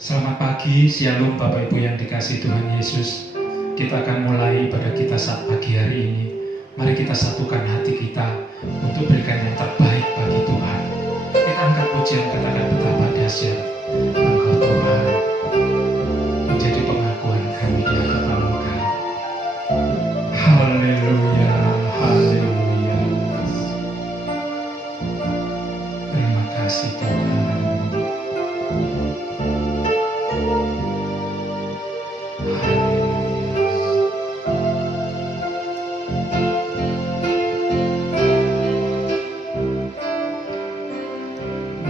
Selamat pagi, shalom Bapak Ibu yang dikasihi Tuhan Yesus. Kita akan mulai ibadah kita saat pagi hari ini. Mari kita satukan hati kita untuk berikan yang terbaik bagi Tuhan. Kita angkat pujian, katakan betapa dahsyat Engkau Tuhan, menjadi pengakuan kami di hadapan Engkau. Haleluya, haleluya. Terima kasih Tuhan.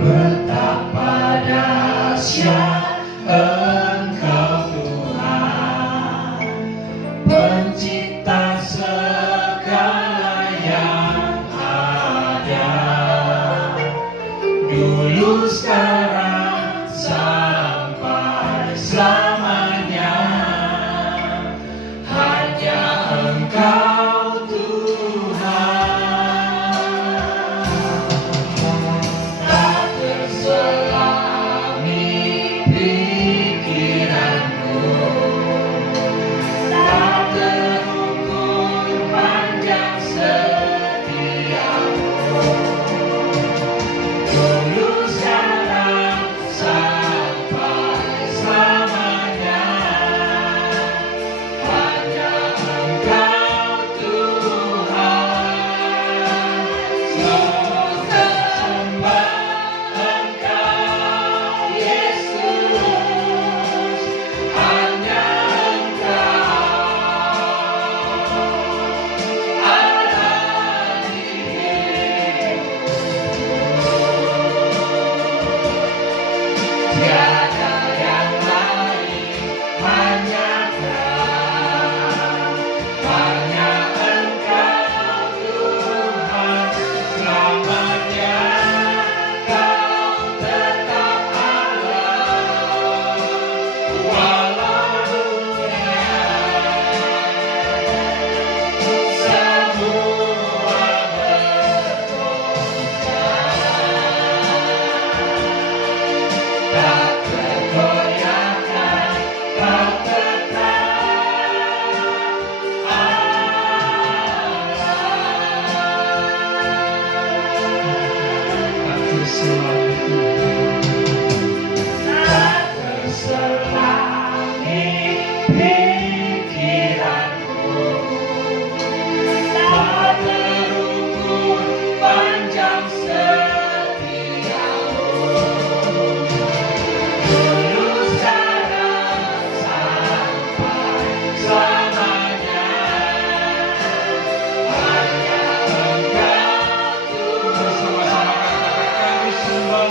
Betapa dahsyat Engkau Tuhan, pencipta segala yang ada, dulu sekarang sampai selamanya. Hanya Engkau Tuhan, tak terselami pikiranku, tak terukur panjang setiamu, dulu sekarang sampai selamanya. Hanya Engkau Tuhan, semua sembah Engkau Yesus. Hanya Engkau Allah di hidupku, tiada yang lain, hanya Engkau Tuhan. Selamanya Kau tetap Allah, walau dunia semua bergoncang, tak tergoyahkan Kau tetap tak terselami pikiranku, tak terukur panjang setiamu, dulu sekarang sampai selamanya. Hanya Engkau Tuhan. Bersama-sama katakan, kami sembah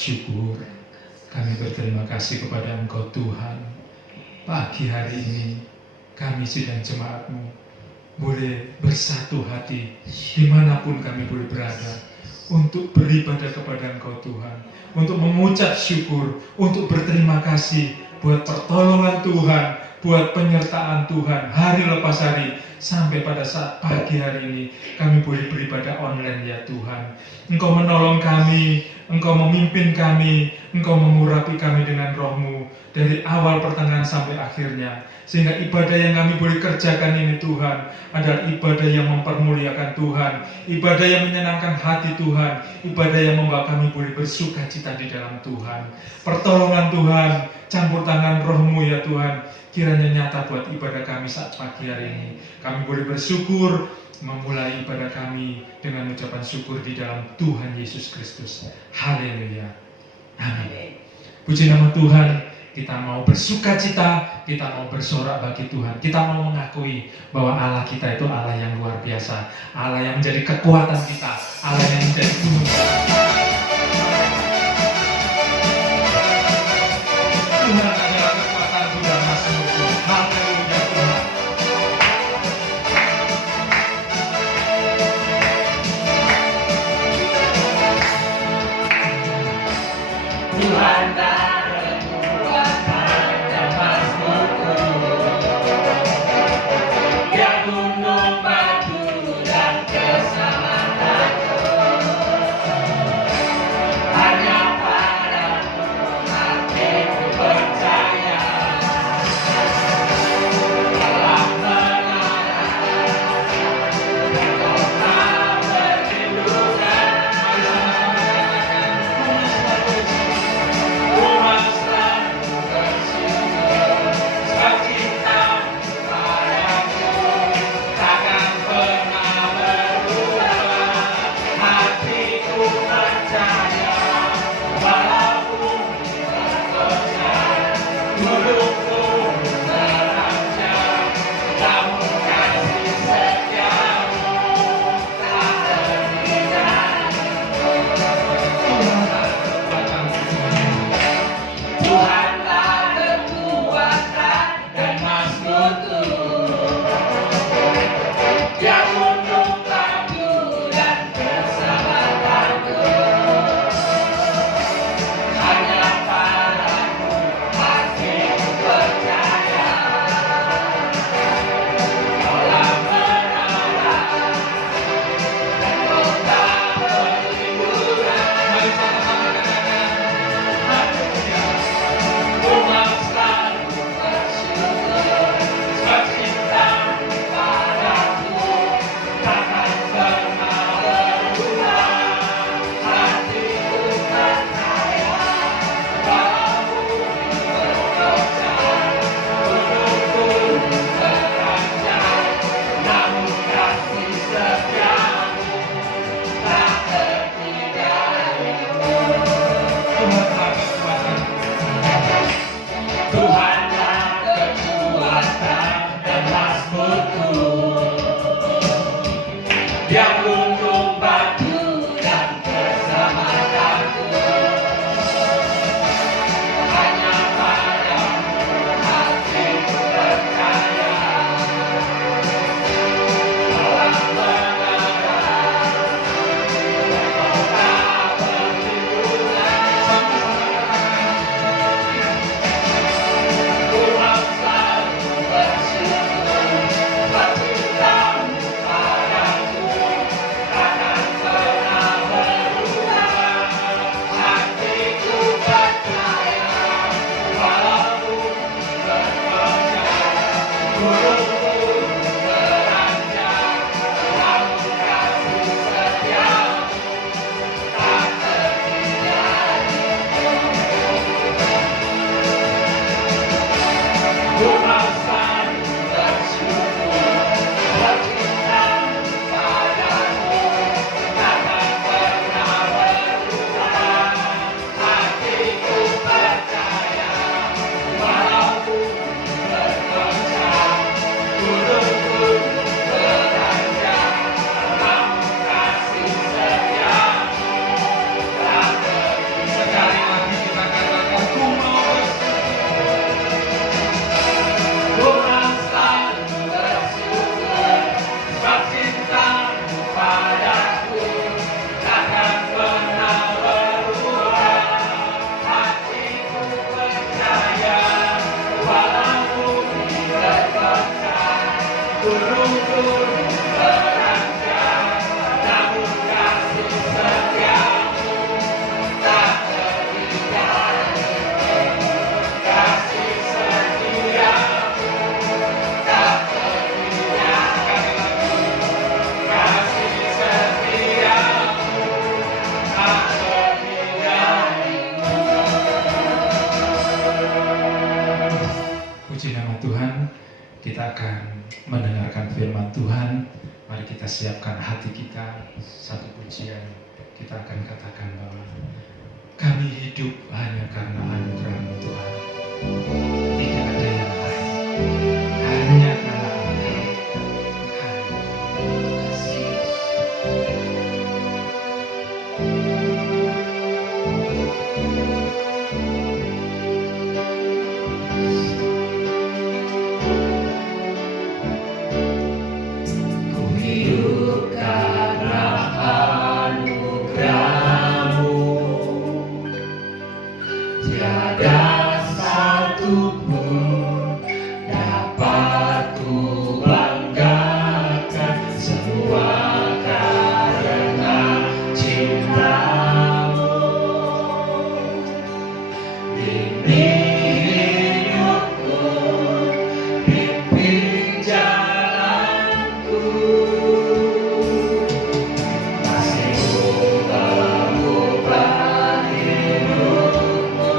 syukur, kami berterima kasih kepada Engkau Tuhan. Pagi hari ini kami sidang jemaat-Mu boleh bersatu hati dimanapun kami boleh berada untuk beribadah kepada Engkau Tuhan, untuk mengucap syukur, untuk berterima kasih buat pertolongan Tuhan, buat penyertaan Tuhan hari lepas hari, sampai pada saat pagi hari ini kami boleh beribadah online ya Tuhan. Engkau menolong kami, Engkau memimpin kami, Engkau mengurapi kami dengan roh-Mu dari awal pertengahan sampai akhirnya, sehingga ibadah yang kami boleh kerjakan ini Tuhan adalah ibadah yang mempermuliakan Tuhan, ibadah yang menyenangkan hati Tuhan, ibadah yang membawa kami boleh bersuka cita di dalam Tuhan. Pertolongan Tuhan, campur tangan roh-Mu ya Tuhan, kiranya nyata buat ibadah kami saat pagi hari ini. Kami boleh bersyukur, memulai ibadah kami dengan ucapan syukur di dalam Tuhan Yesus Kristus. Haleluya. Amin. Puji nama Tuhan. Kita mau bersuka cita, kita mau bersorak bagi Tuhan. Kita mau mengakui bahwa Allah kita itu Allah yang luar biasa, Allah yang menjadi kekuatan kita, Allah yang menjadi gunung. Tuhan adalah kekuatanku dan mazmurku. Haleluya Tuhan. Tuhan pujian, kita akan katakan bahwa kami hidup hanya karena anugerah-Mu Tuhan. Tidak ada yang lain, hanya karena Engkau. Ku hidup karena anugerah-Mu, tiada satu pun dapat ku banggakan, semua karena cinta-Mu. Ini hidupku, pimpin jalanku, kasih-Mu mengubah hidupku.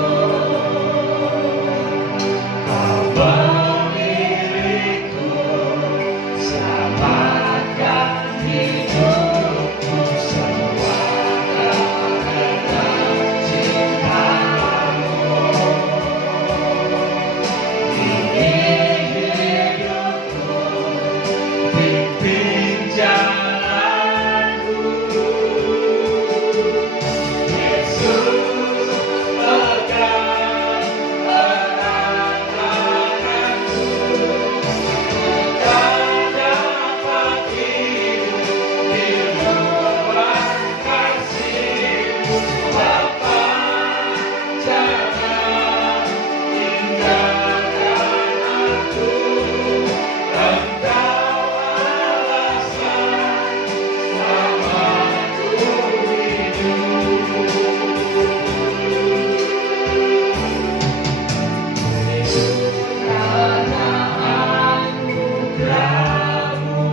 Kau memilihku, selamatkan hidupku, semua karena cinta-Mu. Ini hidupku, pimpin jalanku, Yesus pegang erat tanganku, tak dapat hidup di luar kasih-Mu. Bapa, jangan tinggalkan aku, Engkau alasan selamaku hidup. Hidup karena anugerah-Mu,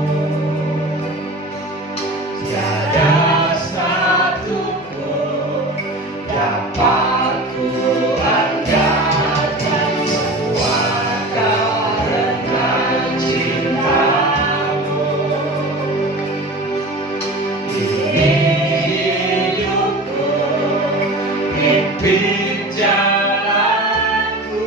tiada satu pun dapat ku anggarkan, semua karena cinta-Mu. Ini hidupku, pimpin jalanku,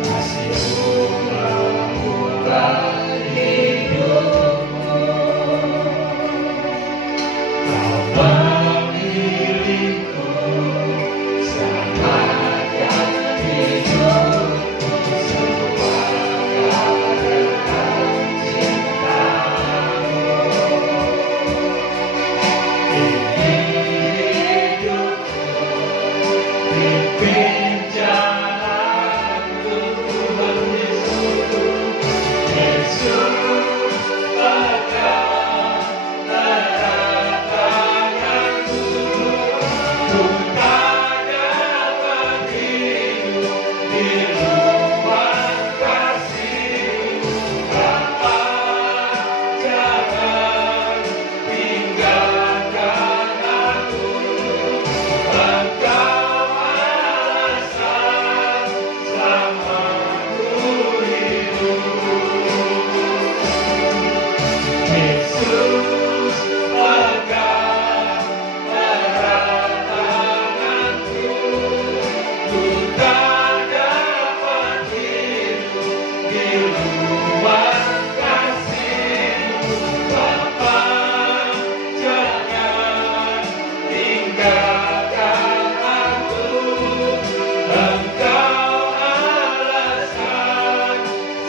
kasih-Mu mengubah hidupku. Kau memilihku, selamatkan hidupku, semua karena cinta-Mu. Ini hidupku, pimpin jalanku, Tuhan Yesus. Yesus pegang erat tanganku, ku tak dapat hidup di luar kasih-Mu. Bapa, jangan tinggalkan aku, Engkau alasan selamaku hidup. Yesus pegang erat tanganku, ku tak dapat hidup di luar kasih-Mu. Bapa, jangan tinggalkan aku, Engkau alasan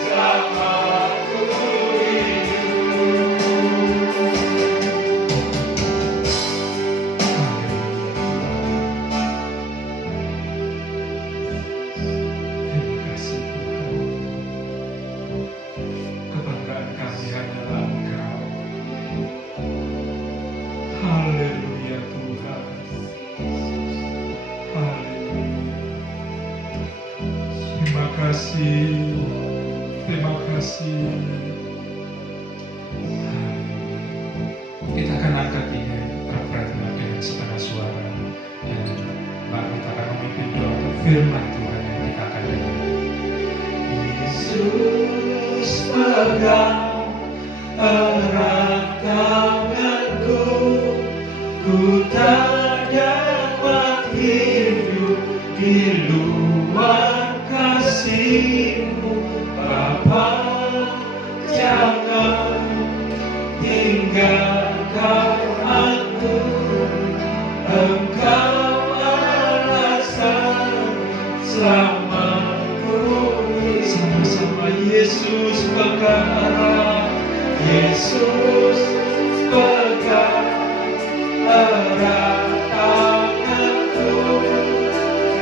selamaku hidup. Terima kasih Tuhan. Kebanggaan kami hanyalah Engkau. Haleluya Tuhan. Haleluya. Terima kasih. Terima kasih. Kita akan angkat ini Pratma dengan segenap suara, dan Mbak kita akan memimpin doa untuk firman Tuhan yang kita akan dengar. Yesus pegang erat tanganku, pegang erat, Yesus pegang erat tanganku.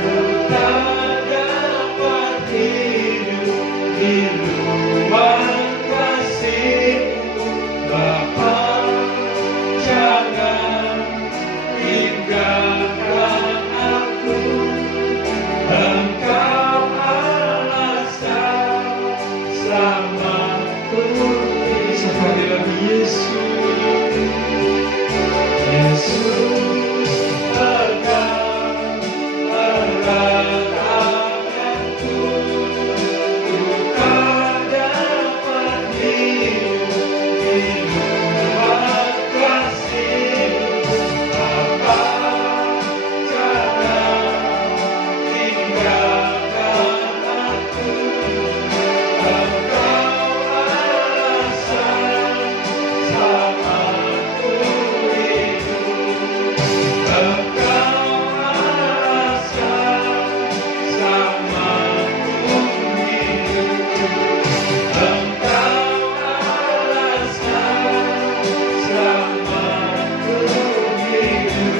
Ku tak dapat hidup di luar kasih-Mu, Bapa. Jangan tinggalkan aku, Engkau alasan selamatku. Sekali lagi, Yesus, Yesus pegang erat tanganku. Ku tak dapat hidup di luar kasih-Mu, Bapa. Jangan tinggalkan aku, Engkau alasan selamatku hidup. Engkau alasan selamatku hidup. Engkau alasan selamatku hidup.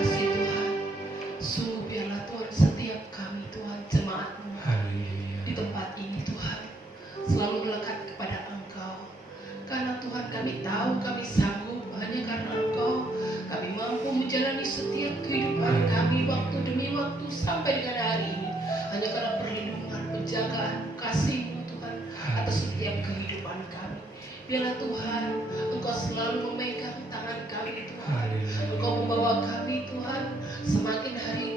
Kasih Tuhan, sungguh biarlah Tuhan setiap kami Tuhan jemaat-Mu Haleluya. di tempat ini Tuhan selalu melekat kepada Engkau, karena Tuhan kami tahu kami sanggup hanya karena Engkau. Kami mampu menjalani setiap kehidupan kami waktu demi waktu sampai dengan hari ini hanya karena perlindungan, penjagaan, kasih-Mu Tuhan atas setiap kehidupan kami. Biarlah Tuhan Engkau selalu memegang tangan kami Tuhan. Haleluya. Engkau membawa kami Tuhan semakin hari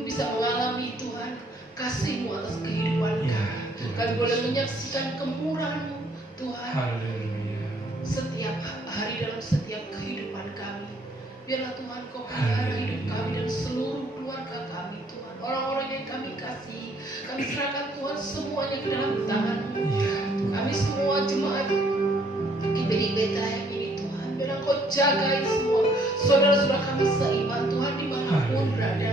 bisa mengalami Tuhan kasih-Mu atas kehidupan Ya, kami. Tuhan Kami boleh Yesus. menyaksikan kemurahan-Mu Tuhan Haleluya. setiap hari dalam setiap kehidupan kami. Biarlah Tuhan Kau pelihara hidup kami dan seluruh keluarga kami Tuhan. Orang-orang yang kami kasih, kami serahkan Tuhan semuanya ke dalam tangan-Mu. Ya, Tuhan. Kami semua jemaat IPD Bethlehem ini Tuhan, biarlah Kau jagai semua saudara-saudara kami seiman Tuhan dimanapun berada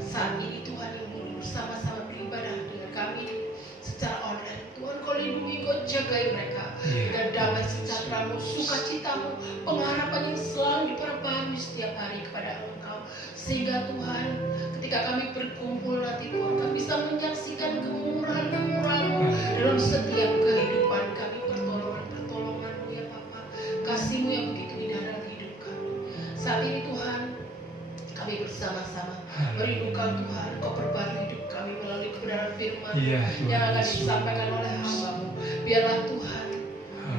saat ini Tuhan, yang bersama-sama beribadah dengan kami secara online. Tuhan Kau lindungi, Kau jagai mereka Ya. dan damai sejahtera-Mu, sukacita-Mu, pengharapan yang selalu diperbarui setiap hari kepada Engkau, sehingga Tuhan ketika kami berkumpul nanti Tuhan kami bisa menyaksikan kemurahan-kemurahan-Mu dalam setiap kehidupan kami. Pertolongan-pertolongan-Mu ya Bapa, kasih-Mu yang begitu indah dalam hidup kami. Saat ini Tuhan kami bersama-sama merindukan Tuhan Kau perbarui hidup kami melalui kebenaran firman Iya, Tuhan yang akan Yesus. disampaikan oleh hamba-Mu. Biarlah Tuhan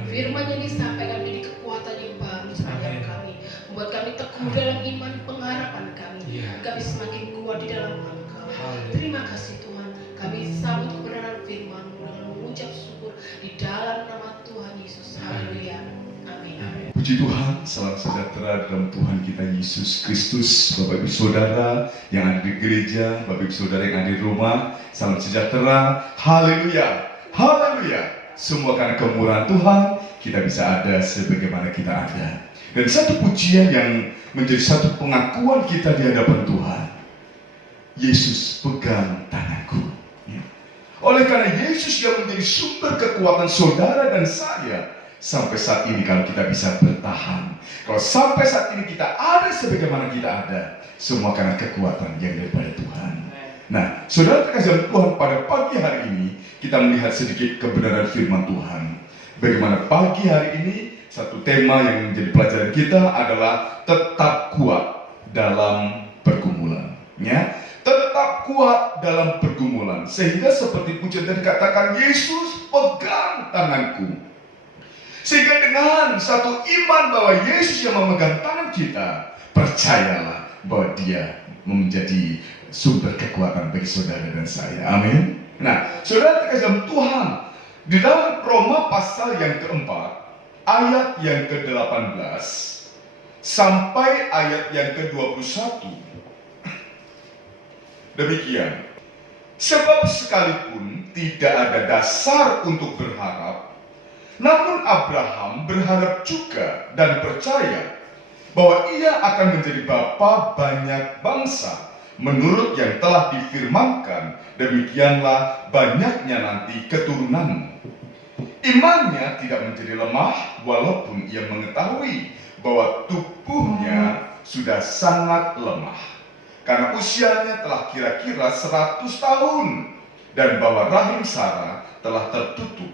firman yang disampaikan menjadi kekuatan yang baru setiap Amin. kami, membuat kami teguh dalam iman pengharapan kami. Iya. Kami semakin kuat di dalam Engkau. Haleluya. Terima kasih Tuhan, kami sambut kebenaran firman-Mu dengan mengucap syukur di dalam nama Tuhan Yesus. Haleluya. Amin. Puji Tuhan, salam sejahtera dalam Tuhan kita Yesus Kristus. Bapak Ibu Saudara yang ada di gereja, Bapak Ibu Saudara yang ada di rumah, salam sejahtera. Haleluya, haleluya. Semua karena kemurahan Tuhan, kita bisa ada sebagaimana kita ada. Dan satu pujian yang menjadi satu pengakuan kita di hadapan Tuhan, Yesus pegang tanganku. Ya. Oleh karena Yesus yang menjadi sumber kekuatan saudara dan saya, sampai saat ini kalau kita bisa bertahan, kalau sampai saat ini kita ada sebagaimana kita ada, semua karena kekuatan yang daripada Tuhan. Nah, saudara terkasih Tuhan, pada pagi hari ini kita melihat sedikit kebenaran firman Tuhan. Bagaimana pagi hari ini satu tema yang menjadi pelajaran kita adalah tetap kuat dalam pergumulan. Ya, tetap kuat dalam pergumulan. Sehingga seperti pujian tadi katakan, Yesus pegang tanganku. Sehingga dengan satu iman bahwa Yesus yang memegang tangan kita, percayalah bahwa Dia menjadi sumber kekuatan bagi saudara dan saya. Amin. Nah, saudara terkasih Tuhan, di dalam Roma pasal yang keempat, ayat yang ke-18 sampai ayat yang ke-21. Demikian. Sebab sekalipun tidak ada dasar untuk berharap, namun Abraham berharap juga dan percaya bahwa ia akan menjadi bapa banyak bangsa menurut yang telah difirmankan, demikianlah banyaknya nanti keturunanmu. Imannya tidak menjadi lemah walaupun ia mengetahui bahwa tubuhnya sudah sangat lemah, karena usianya telah kira-kira 100 tahun, dan bahwa rahim Sarah telah tertutup.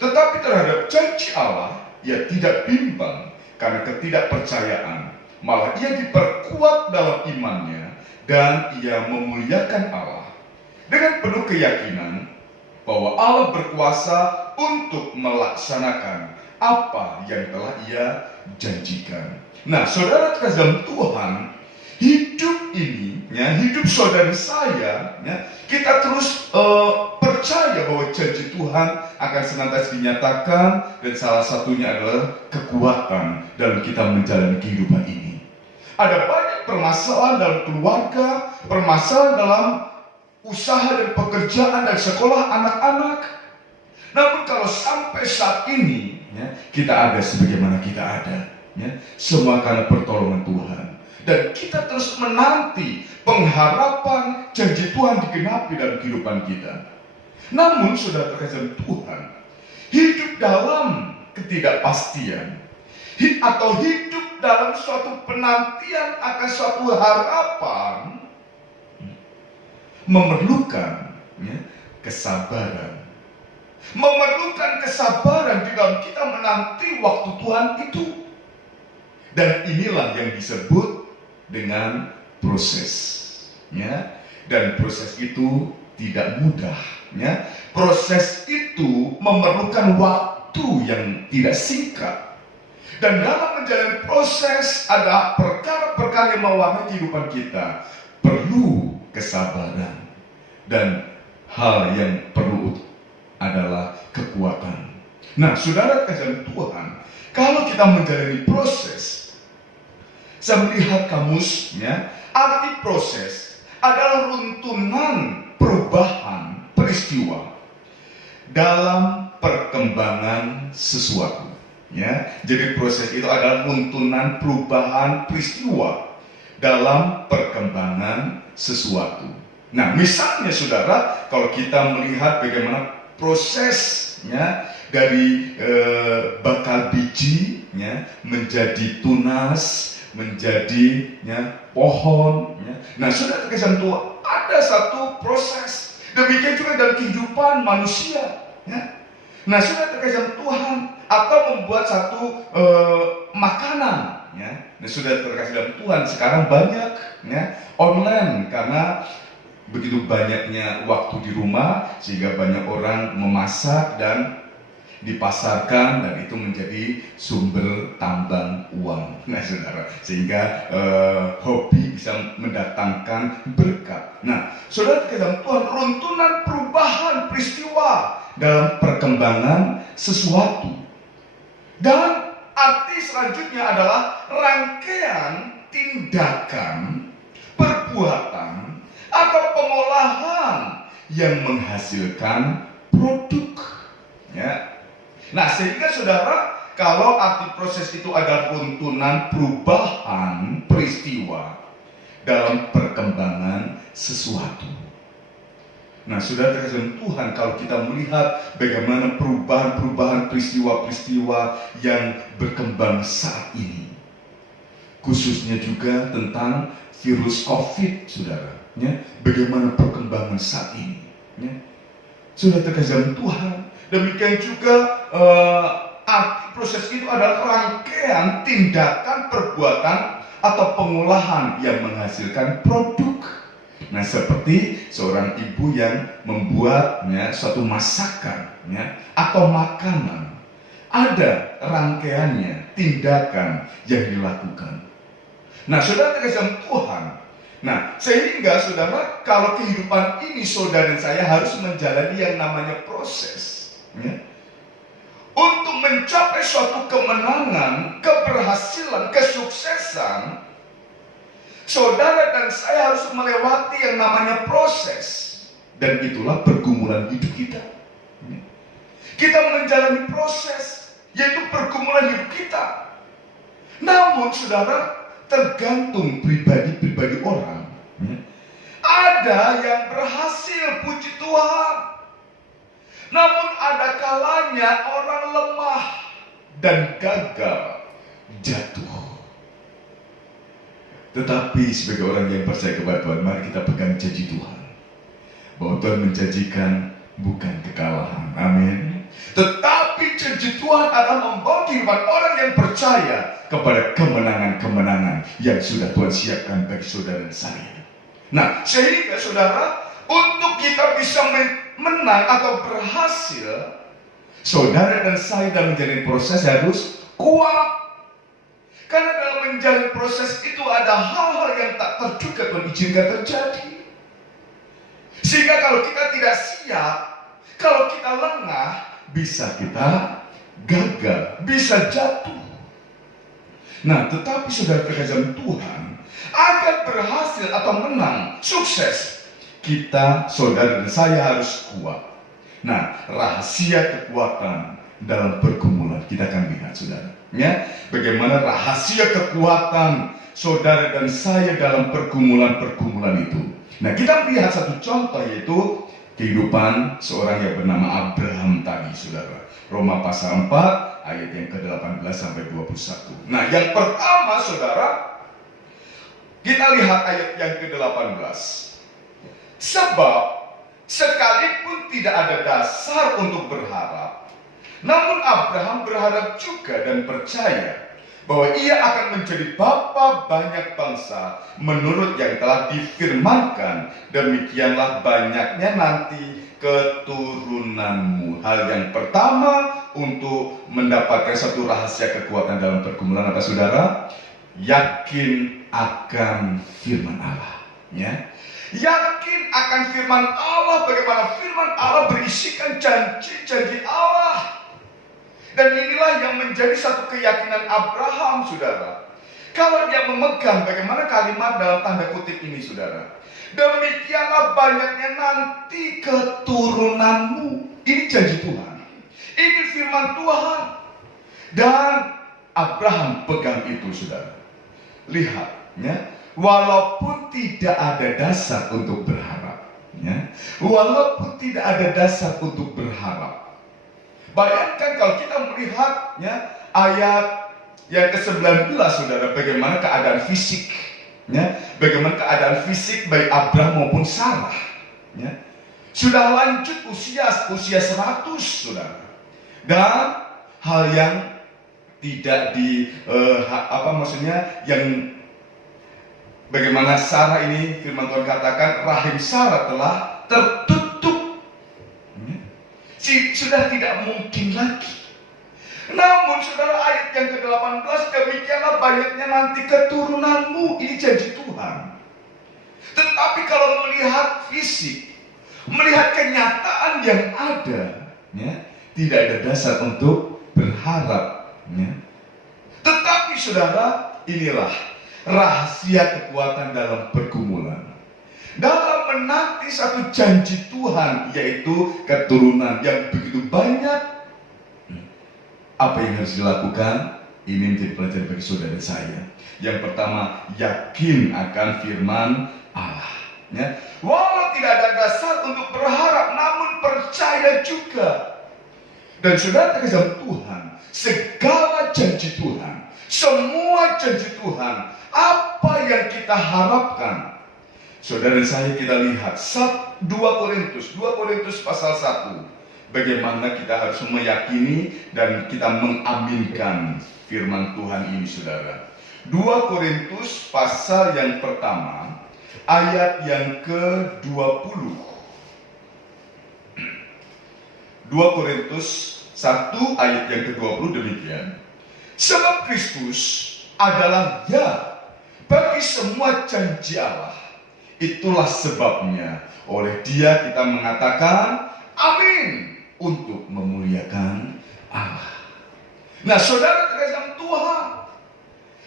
Tetapi terhadap janji Allah, ia tidak bimbang karena ketidakpercayaan, malah ia diperkuat dalam imannya, dan ia memuliakan Allah dengan penuh keyakinan bahwa Allah berkuasa untuk melaksanakan apa yang telah ia janjikan. Nah, saudara terkasih dalam Tuhan, hidup ini, hidup saudara saya, kita terus percaya bahwa janji Tuhan akan senantiasa dinyatakan, dan salah satunya adalah kekuatan dalam kita menjalani kehidupan ini. Ada banyak permasalahan dalam keluarga, permasalahan dalam usaha dan pekerjaan dan sekolah anak-anak. Namun kalau sampai saat ini kita ada sebagaimana kita ada, semua karena pertolongan Tuhan. Dan kita terus menanti pengharapan janji Tuhan digenapi dalam kehidupan kita. Namun saudara terkasih Tuhan, hidup dalam ketidakpastian atau hidup dalam suatu penantian akan suatu harapan memerlukan kesabaran. Memerlukan kesabaran di dalam kita menanti waktu Tuhan itu. Dan inilah yang disebut dengan proses. Dan proses itu tidak mudah. Proses itu memerlukan waktu yang tidak singkat. Dan dalam menjalani proses ada perkara-perkara yang mewarnai kehidupan kita. Perlu kesabaran. Dan hal yang perlu adalah kekuatan. Nah, saudara terkasih Tuhan, kalau kita menjalani proses, saya melihat kamusnya, arti proses adalah runtunan perubahan peristiwa dalam perkembangan sesuatu. Jadi proses itu adalah runtunan perubahan peristiwa dalam perkembangan sesuatu. Nah, misalnya saudara, kalau kita melihat bagaimana prosesnya dari bakal biji menjadi tunas, menjadi pohon. Nah, saudara terkesan Tuhan, ada satu proses. Demikian juga dalam kehidupan manusia. Nah, saudara terkesan Tuhan, atau membuat satu makanan. Nah, saudara terkasih dalam Tuhan, sekarang banyak online karena begitu banyaknya waktu di rumah, sehingga banyak orang memasak dan dipasarkan, dan itu menjadi sumber tambang uang. Nah, saudara, sehingga hobi bisa mendatangkan berkat. Nah, saudara dalam Tuhan, runtunan perubahan peristiwa dalam perkembangan sesuatu. Dan arti selanjutnya adalah rangkaian tindakan, perbuatan, atau pengolahan yang menghasilkan produk. Nah, sehingga saudara, kalau arti proses itu adalah runtunan perubahan peristiwa dalam perkembangan sesuatu. Nah, saudara terkasih Tuhan, kalau kita melihat bagaimana perubahan-perubahan peristiwa-peristiwa yang berkembang saat ini, khususnya juga tentang virus COVID, saudara, bagaimana perkembangan saat ini, saudara terkasih Tuhan. Demikian juga arti proses itu adalah rangkaian tindakan, perbuatan, atau pengolahan yang menghasilkan produk. Nah, seperti seorang ibu yang membuat suatu masakan atau makanan, ada rangkaiannya, tindakan yang dilakukan. Nah, saudara terkasih Tuhan, nah, sehingga saudara, kalau kehidupan ini saudara dan saya harus menjalani yang namanya proses. Untuk mencapai suatu kemenangan, keberhasilan, kesuksesan, saudara dan saya harus melewati yang namanya proses. Dan itulah pergumulan hidup kita. Kita menjalani proses, yaitu pergumulan hidup kita. Namun saudara, tergantung pribadi-pribadi orang. Ada yang berhasil, puji Tuhan. Namun ada kalanya orang lemah dan gagal, jatuh. Tetapi sebagai orang yang percaya kepada Tuhan, mari kita pegang janji Tuhan, bahwa Tuhan menjanjikan bukan kekalahan. Amin. Tetapi janji Tuhan adalah membawa kehidupan orang yang percaya kepada kemenangan-kemenangan yang sudah Tuhan siapkan bagi saudara dan saya. Nah, sehingga saudara, untuk kita bisa menang atau berhasil, saudara dan saya dalam menjalani proses harus kuat. Karena dalam menjalani proses itu ada hal-hal yang tak terduga Tuhan izinkan terjadi. Sehingga kalau kita tidak siap, kalau kita lengah, bisa kita gagal, bisa jatuh. Nah, tetapi saudara terkasih Tuhan, agar berhasil atau menang, sukses, kita, saudara dan saya harus kuat. Nah, rahasia kekuatan dalam pergumulan kita akan lihat, saudara. Ya, bagaimana rahasia kekuatan saudara dan saya dalam pergumulan-pergumulan itu. Nah, kita melihat satu contoh, yaitu kehidupan seorang yang bernama Abraham tadi, saudara. Roma pasal 4 ayat yang ke-18 sampai 21. Nah, yang pertama, saudara, kita lihat ayat yang ke-18. Sebab sekalipun tidak ada dasar untuk berharap, namun Abraham berharap juga dan percaya bahwa ia akan menjadi bapa banyak bangsa menurut yang telah difirmankan, demikianlah banyaknya nanti keturunanmu. Hal yang pertama untuk mendapatkan satu rahasia kekuatan dalam pergumulan apa, saudara? Yakin akan firman Allah, ya. Yakin akan firman Allah, bagaimana firman Allah berisikan janji-janji Allah. Dan inilah yang menjadi satu keyakinan Abraham, saudara. Kalau dia memegang bagaimana kalimat dalam tanda kutip ini, saudara. Demikianlah banyaknya nanti keturunanmu. Ini janji Tuhan. Ini firman Tuhan. Dan Abraham pegang itu, saudara. Lihat, ya. Walaupun tidak ada dasar untuk berharap, ya. Walaupun tidak ada dasar untuk berharap. Bayangkan kalau kita melihat, ya, ayat yang ke-19, saudara, bagaimana keadaan fisik, ya, bagaimana keadaan fisik baik Abraham maupun Sarah, ya. Sudah lanjut usia 100, saudara. Dan hal yang tidak yang bagaimana Sarah ini, firman Tuhan katakan rahim Sarah telah tertutup. Sudah tidak mungkin lagi. Namun saudara, ayat yang ke-18, demikianlah banyaknya nanti keturunanmu. Ini janji Tuhan. Tetapi kalau melihat fisik, melihat kenyataan yang ada, ya, tidak ada dasar untuk berharap, ya. Tetapi saudara, inilah rahasia kekuatan dalam pergumulan. Dalam menanti satu janji Tuhan, yaitu keturunan yang begitu banyak. Apa yang harus dilakukan? Ini menjadi pelajaran bagi saudara dan saya. Yang pertama, yakin akan firman Allah, ya. Walau tidak ada dasar untuk berharap, namun percaya juga. Dan saudara terkasih Tuhan, segala janji Tuhan, semua janji Tuhan, apa yang kita harapkan, saudara dan saya, kita lihat 2 Korintus pasal 1. Bagaimana kita harus meyakini dan kita mengaminkan firman Tuhan ini, saudara. 2 Korintus pasal yang pertama, ayat yang ke-20. 2 Korintus 1 ayat yang ke-20 demikian. Sebab Kristus adalah ya bagi semua janji Allah. Itulah sebabnya oleh Dia kita mengatakan amin untuk memuliakan Allah. Nah, saudara terkasih Tuhan,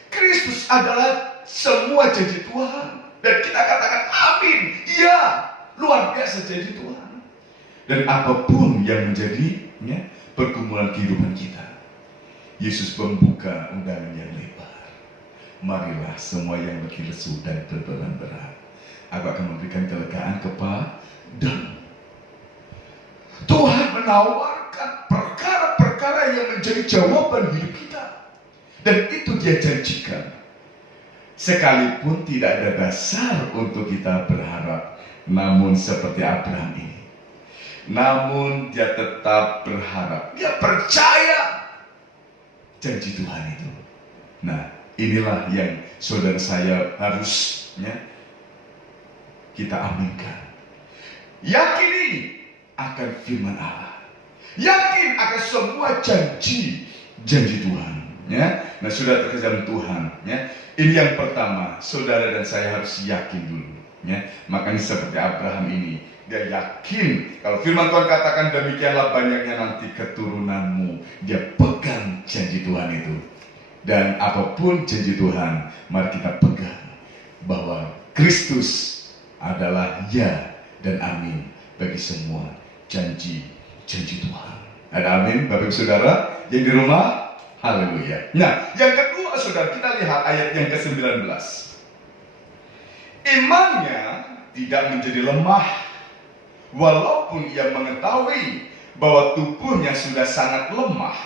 Kristus adalah semua janji Tuhan. Dan kita katakan amin. Ya, luar biasa janji Tuhan. Dan apapun yang menjadi, ya, pergumulan kehidupan kita, Yesus membuka undangan yang lebar. Marilah semua yang berlesu dan beban berat, aku akan memberikan kelegaan kepadamu. Tuhan menawarkan perkara-perkara yang menjadi jawaban hidup kita. Dan itu Dia janjikan. Sekalipun tidak ada dasar untuk kita berharap, namun seperti Abraham ini, namun dia tetap berharap, dia percaya janji Tuhan itu. Nah, inilah yang saudara saya harusnya kita aminkan. Yakini akan firman Allah, yakin akan semua janji Tuhan. Ya, nah sudah terkesan Tuhan. Ya, ini yang pertama, saudara dan saya harus yakin dulu. Ya, makanya seperti Abraham ini, dia yakin kalau firman Tuhan katakan demikianlah banyaknya nanti keturunanmu. Dia pegang janji Tuhan itu. Dan apapun janji Tuhan, mari kita pegang bahwa Kristus adalah ya dan amin bagi semua janji Tuhan. Ada amin, Bapak Ibu Saudara yang di rumah. Haleluya. Nah, yang kedua saudara, kita lihat ayat yang ke-19. Imannya tidak menjadi lemah, walaupun ia mengetahui bahwa tubuhnya sudah sangat lemah,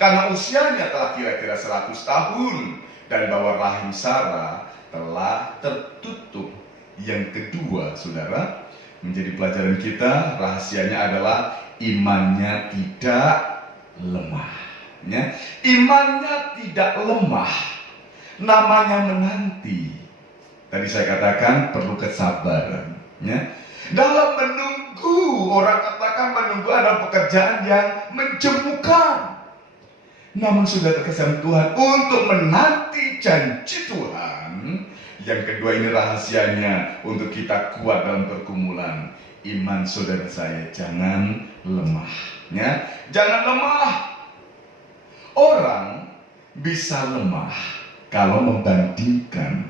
karena usianya telah kira-kira 100 tahun, dan bahwa rahim Sarah telah tertutup. Yang kedua, saudara, menjadi pelajaran kita, rahasianya adalah imannya tidak lemah. Ya, imannya tidak lemah, namanya menanti. Tadi saya katakan perlu kesabaran. Ya, dalam menunggu, orang katakan menunggu adalah pekerjaan yang menjemukan. Namun sudah terkesan Tuhan untuk menanti janji Tuhan. Yang kedua ini rahasianya untuk kita kuat dalam pergumulan. Iman saudara saya jangan lemah. Ya, jangan lemah. Orang bisa lemah kalau membandingkan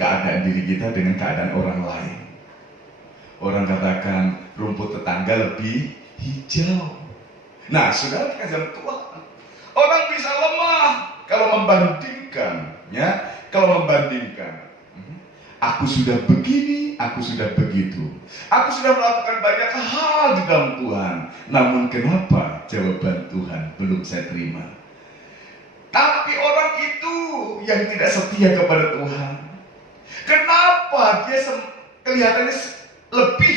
keadaan diri kita dengan keadaan orang lain. Orang katakan rumput tetangga lebih hijau. Nah, saudara kasih Tuhan, orang bisa lemah kalau membandingkan, kalau membandingkan. Aku sudah begini, aku sudah begitu. Aku sudah melakukan banyak hal di dalam Tuhan. Namun kenapa jawaban Tuhan belum saya terima? Tapi orang itu yang tidak setia kepada Tuhan, kenapa dia kelihatannya lebih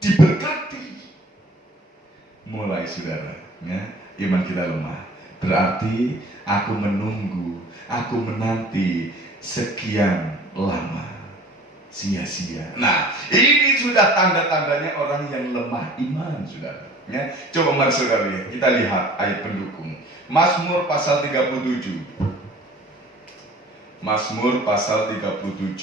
diberkati? Mulai saudara, iman kita lemah. Berarti aku menunggu, aku menanti sekian lama, sia-sia. Nah, ini sudah tanda-tandanya orang yang lemah iman, saudara. Coba mari saudara lihat, kita lihat ayat pendukung. Mazmur pasal 37. Mazmur pasal 37.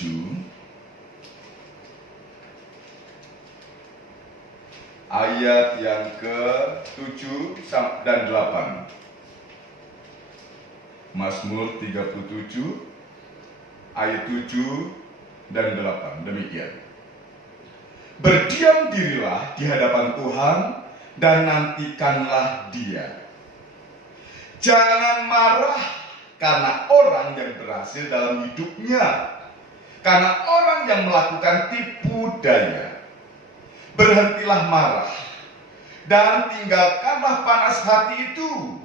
Ayat yang ke-7 dan 8. Mazmur 37 ayat 7 dan 8. Demikian. Berdiam dirilah di hadapan Tuhan dan nantikanlah Dia. Jangan marah karena orang yang berhasil dalam hidupnya, karena orang yang melakukan tipu daya. Berhentilah marah dan tinggalkanlah panas hati itu.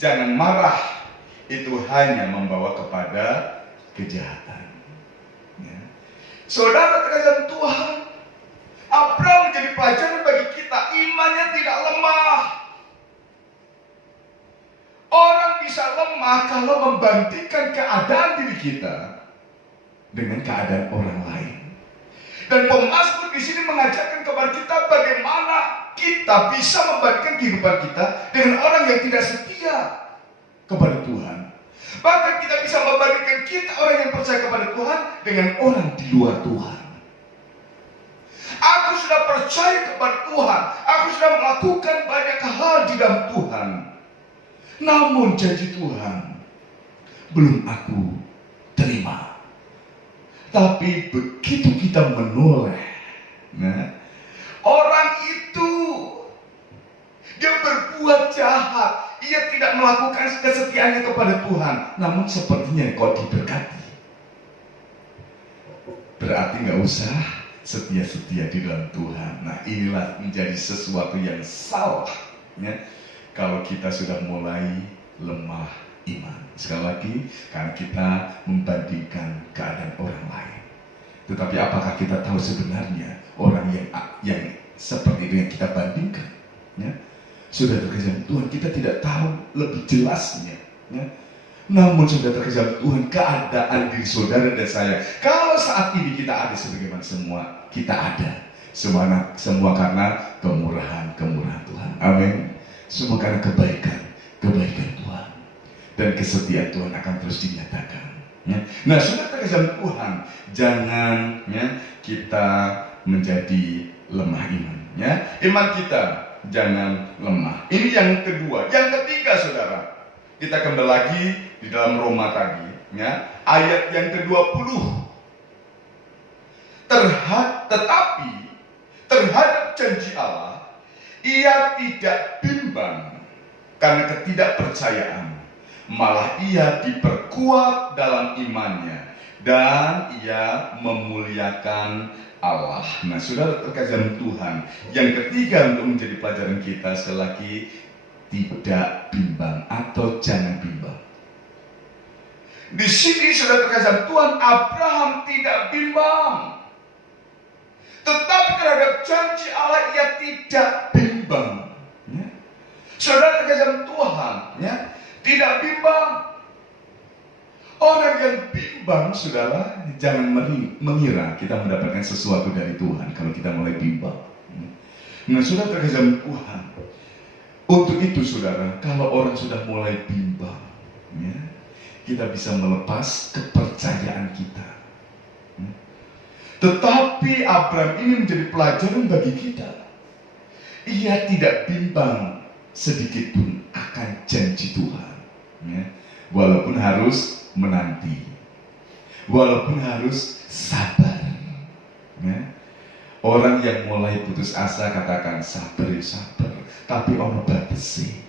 Jangan marah, itu hanya membawa kepada kejahatan. Saudara terkasih Tuhan, Abraham menjadi pelajaran bagi kita. Imannya tidak lemah. Orang bisa lemah kalau membandingkan keadaan diri kita dengan keadaan orang lain. Dan pemazmur di sini mengajarkan kepada kita bagaimana kita bisa membandingkan kehidupan kita dengan orang yang tidak setia kepada Tuhan. Bahkan kita bisa membandingkan kita orang yang percaya kepada Tuhan dengan orang di luar Tuhan. Aku sudah percaya kepada Tuhan, aku sudah melakukan banyak hal di dalam Tuhan, namun janji Tuhan belum aku terima. Tapi begitu kita menoleh, orang itu dia berbuat jahat, ia tidak melakukan kesetiaannya kepada Tuhan, namun sepertinya kau diberkati. berarti nggak usah setia-setia di dalam Tuhan. Nah, inilah menjadi sesuatu yang salah, ya, kalau kita sudah mulai lemah iman. Sekali lagi, karena kita membandingkan keadaan orang lain. Tetapi apakah kita tahu sebenarnya orang yang seperti itu yang kita bandingkan? Ya? Sudah terkesan Tuhan, kita tidak tahu lebih jelasnya. Ya? Namun sudah terkesan Tuhan, keadaan diri saudara dan saya, kalau saat ini kita ada sebagaimana semua kita ada, semua karena kemurahan Tuhan. Amin. Semua karena kebaikan Tuhan, dan kesetiaan Tuhan akan terus dinyatakan. Ya. Nah, sudah terkesan Tuhan, jangan ya, kita menjadi lemah iman. Ya. Iman kita jangan lemah. Ini yang kedua. Yang ketiga, saudara, kita kembali lagi di dalam Roma tadi, ya, ayat yang ke-20. Tetapi terhadap janji Allah, ia tidak bimbang karena ketidakpercayaan, malah ia diperkuat dalam imannya dan ia memuliakan Allah. Nah, saudara terkasih Tuhan, yang ketiga untuk menjadi pelajaran kita sekali lagi, tidak bimbang atau jangan bimbang. Di sini sudah terkasih Tuhan, Abraham tidak bimbang, tetapi terhadap janji Allah ia tidak bimbang. Ya. Saudara terkasih Tuhan, ya, tidak bimbang. Orang yang bimbang, saudara, jangan mengira kita mendapatkan sesuatu dari Tuhan kalau kita mulai bimbang. Nah, saudara terkasih Tuhan, untuk itu, saudara, kalau orang sudah mulai bimbang, ya, kita bisa melepas kepercayaan kita. Tetapi Abraham ini menjadi pelajaran bagi kita. Ia tidak bimbang sedikit pun akan janji Tuhan, ya, walaupun harus menanti, walaupun harus sabar. Ya. Orang yang mulai putus asa katakan sabar ya sabar, tapi ono batesi.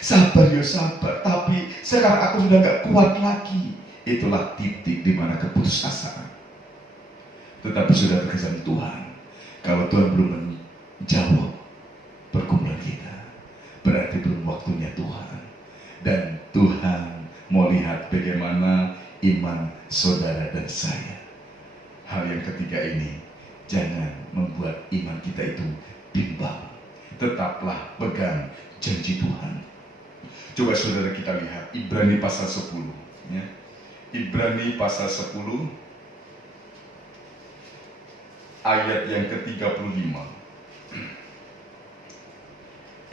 Sabar ya sabar, tapi sekarang aku sudah gak kuat lagi. Itulah titik di mana keputusasaan. Tetapi sudah terkesan Tuhan, kalau Tuhan belum menjawab pergumulan kita, berarti belum waktunya Tuhan. Dan Tuhan mau lihat bagaimana iman saudara dan saya. Hal yang ketiga ini, jangan membuat iman kita itu bimbang. Tetaplah pegang janji Tuhan. Coba saudara kita lihat Ibrani pasal 10, ya. Ibrani pasal 10 ayat yang ke-35.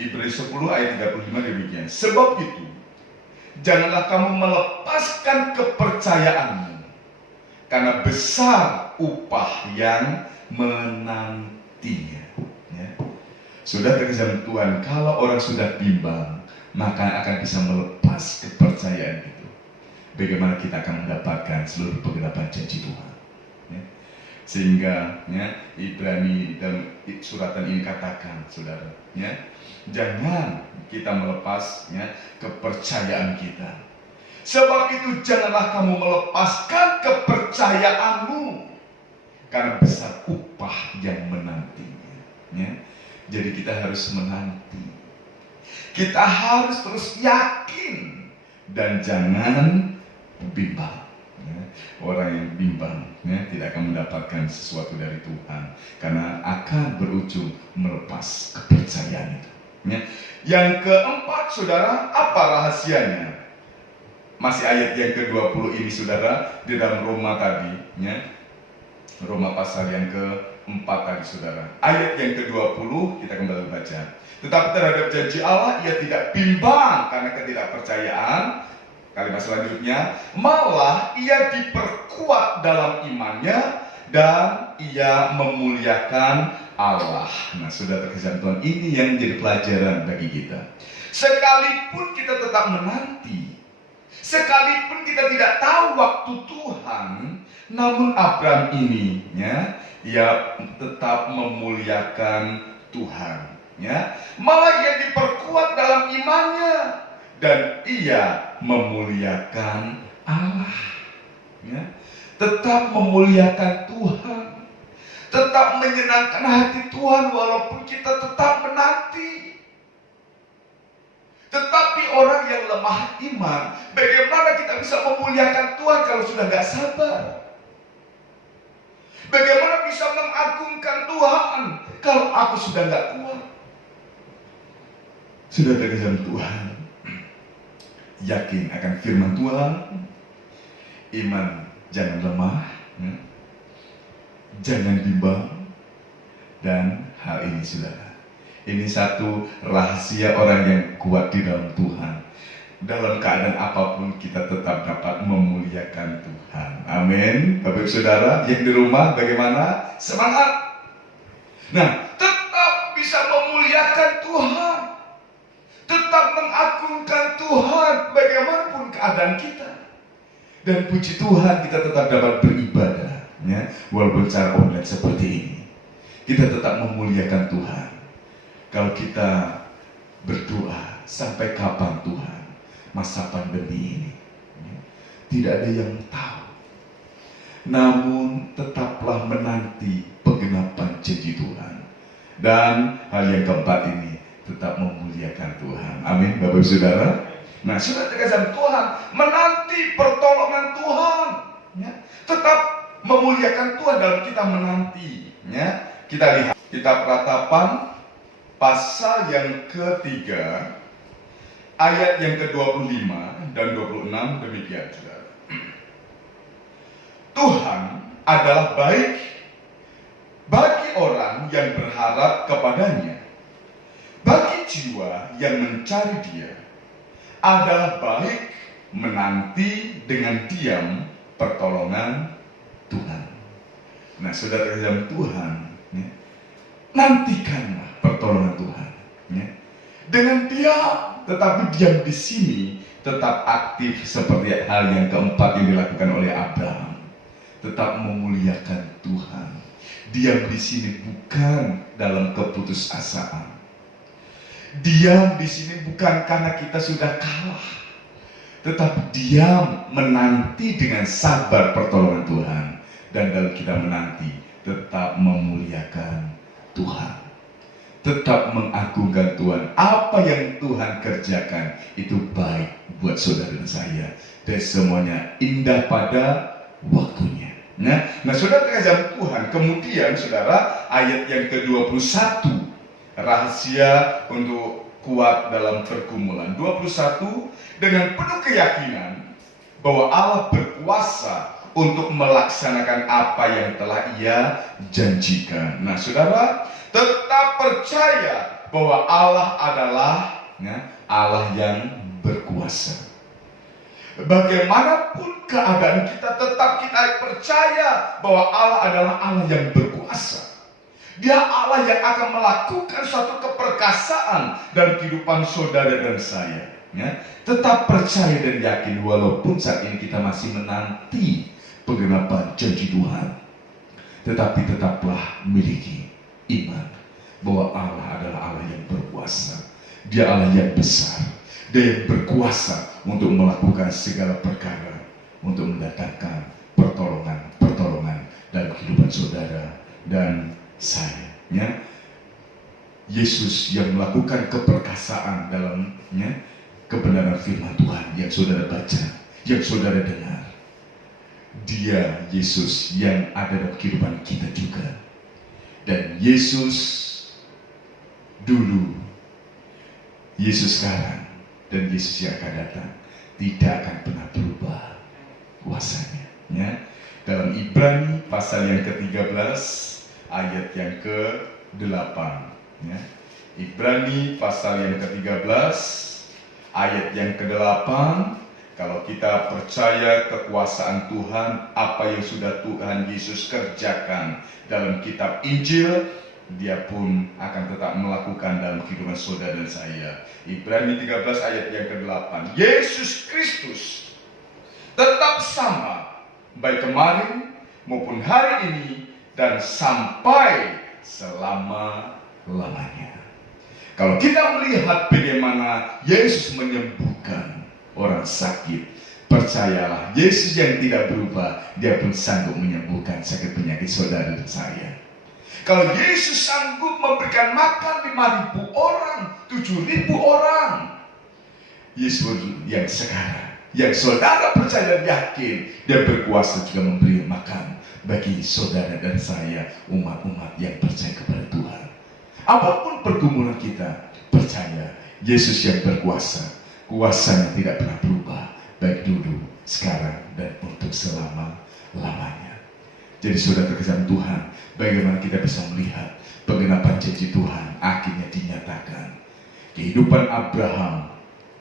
Ibrani 10 ayat 35 demikian. Sebab itu, janganlah kamu melepaskan kepercayaanmu, karena besar upah yang menantinya. Ya. Sudah terkesan Tuhan, kalau orang sudah bimbang, maka akan bisa melepas kepercayaan itu. Bagaimana kita akan mendapatkan seluruh penggenapan janji Tuhan. Ya. Sehingga ya, Ibrani dalam suratan ini katakan, saudara, ya, jangan kita melepas ya, kepercayaan kita. Sebab itu janganlah kamu melepaskan kepercayaanmu, karena besar upah yang menantinya. Ya. Jadi kita harus menanti. Kita harus terus yakin dan jangan bimbang. Ya. Orang yang bimbang ya, tidak akan mendapatkan sesuatu dari Tuhan, karena akan berujung melepas kepercayaan itu. Ya. Yang keempat, saudara, apa rahasianya? Masih ayat yang ke-20 ini, saudara, di dalam Roma tadi, ya. Roma pasal yang ke-4 tadi, saudara. Ayat yang ke-20 kita kembali baca. Tetapi terhadap janji Allah ia tidak bimbang karena ketidakpercayaan. Kalimat selanjutnya, malah ia diperkuat dalam imannya dan ia memuliakan Allah. Nah, sudah terkesan Tuhan, ini yang menjadi pelajaran bagi kita. Sekalipun kita tetap menanti, sekalipun kita tidak tahu waktu Tuhan, namun Abraham ini ya, ia tetap memuliakan Tuhan. Ya, malah ia diperkuat dalam imannya dan ia memuliakan Allah. Ya. tetap memuliakan Tuhan, tetap menyenangkan hati Tuhan walaupun kita tetap menanti. Tetapi orang yang lemah iman, bagaimana kita bisa memuliakan Tuhan kalau sudah gak sabar? Bagaimana bisa mengagungkan Tuhan kalau aku sudah gak kuat? Sudah terkesan Tuhan, yakin akan firman Tuhan, iman jangan lemah, jangan bimbang. Dan hal ini saudara, ini satu rahasia orang yang kuat di dalam Tuhan. Dalam keadaan apapun kita tetap dapat memuliakan Tuhan. Amin. Bapak Ibu Saudara yang di rumah, bagaimana? Semangat. Nah, tetap bisa memuliakan Tuhan, tetap mengagungkan Tuhan bagaimanapun keadaan kita. Dan puji Tuhan kita tetap dapat beribadah, ya, walaupun secara online seperti ini. Kita tetap memuliakan Tuhan. Kalau kita berdoa, sampai kapan Tuhan masa pandemi ini? Tidak ada yang tahu. Namun tetaplah menanti penggenapan janji Tuhan. Dan hal yang keempat ini, tetap memuliakan Tuhan. Amin, Bapak Ibu Saudara. Nah, sudah terkesan Tuhan, menanti pertolongan Tuhan, ya. Tetap memuliakan Tuhan dalam kita menanti, ya. Kita lihat kitab Ratapan pasal yang ketiga, ayat yang ke-25 dan 26 demikian, saudara. Tuhan adalah baik bagi orang yang berharap kepadanya, bagi jiwa yang mencari Dia. Adalah baik menanti dengan diam pertolongan Tuhan. Nah, saudara dalam Tuhan, ya, nantikanlah pertolongan Tuhan, ya. Dengan diam, tetapi diam di sini tetap aktif seperti hal yang keempat yang dilakukan oleh Abraham. Tetap memuliakan Tuhan. Diam di sini bukan dalam keputusasaan. Diam di sini bukan karena kita sudah kalah, tetapi diam menanti dengan sabar pertolongan Tuhan. Dan dalam kita menanti, tetap memuliakan Tuhan, tetap mengagungkan Tuhan. Apa yang Tuhan kerjakan itu baik buat saudara dan saya, dan semuanya indah pada waktunya. Nah, saudara terkasih Tuhan, kemudian saudara, ayat yang ke-21, rahasia untuk kuat dalam pergumulan. 21, dengan penuh keyakinan bahwa Allah berkuasa untuk melaksanakan apa yang telah Ia janjikan. Nah, saudara, tetap percaya bahwa Allah adalah, ya, Allah yang berkuasa. Bagaimanapun keadaan kita, tetap kita percaya bahwa Allah adalah Allah yang berkuasa. Dia Allah yang akan melakukan suatu keperkasaan dalam kehidupan saudara dan saya, ya. Tetap percaya dan yakin walaupun saat ini kita masih menanti penggenapan janji Tuhan, tetapi tetaplah miliki iman bahwa Allah adalah Allah yang berkuasa. Dia Allah yang besar, Dia yang berkuasa untuk melakukan segala perkara, untuk mendatangkan pertolongan dalam kehidupan saudara dan saya, ya. Yesus yang melakukan keperkasaan dalam, ya, kebenaran firman Tuhan yang saudara baca, yang saudara dengar. Dia Yesus yang ada dalam kehidupan kita juga. Dan Yesus dulu, Yesus sekarang, dan Yesus yang akan datang tidak akan pernah berubah kuasanya, ya. Dalam Ibrani pasal yang ke-13 ayat yang ke-8, ya. Ibrani pasal yang ke-13 ayat yang ke-8. Kalau kita percaya kekuasaan Tuhan, apa yang sudah Tuhan Yesus kerjakan dalam kitab Injil, Dia pun akan tetap melakukan dalam kehidupan saudara dan saya. Ibrani 13 ayat yang ke-8. Yesus Kristus tetap sama, baik kemarin maupun hari ini dan sampai selama-lamanya. Kalau kita melihat bagaimana Yesus menyembuhkan orang sakit, Percayalah, Yesus yang tidak berubah, Dia pun sanggup menyembuhkan sakit penyakit saudara dan saya. Kalau Yesus sanggup memberikan makan 5.000 orang, 7.000 orang, Yesus yang sekarang, yang saudara percaya dan yakin, Dia berkuasa juga memberi makan bagi saudara dan saya, umat-umat yang percaya kepada Tuhan. Apapun pergumulan kita, percaya Yesus yang berkuasa, kuasanya tidak pernah berubah, baik dulu, sekarang, dan untuk selama-lamanya. Jadi saudara terkesan Tuhan, bagaimana kita bisa melihat penggenapan janji Tuhan akhirnya dinyatakan. Kehidupan Abraham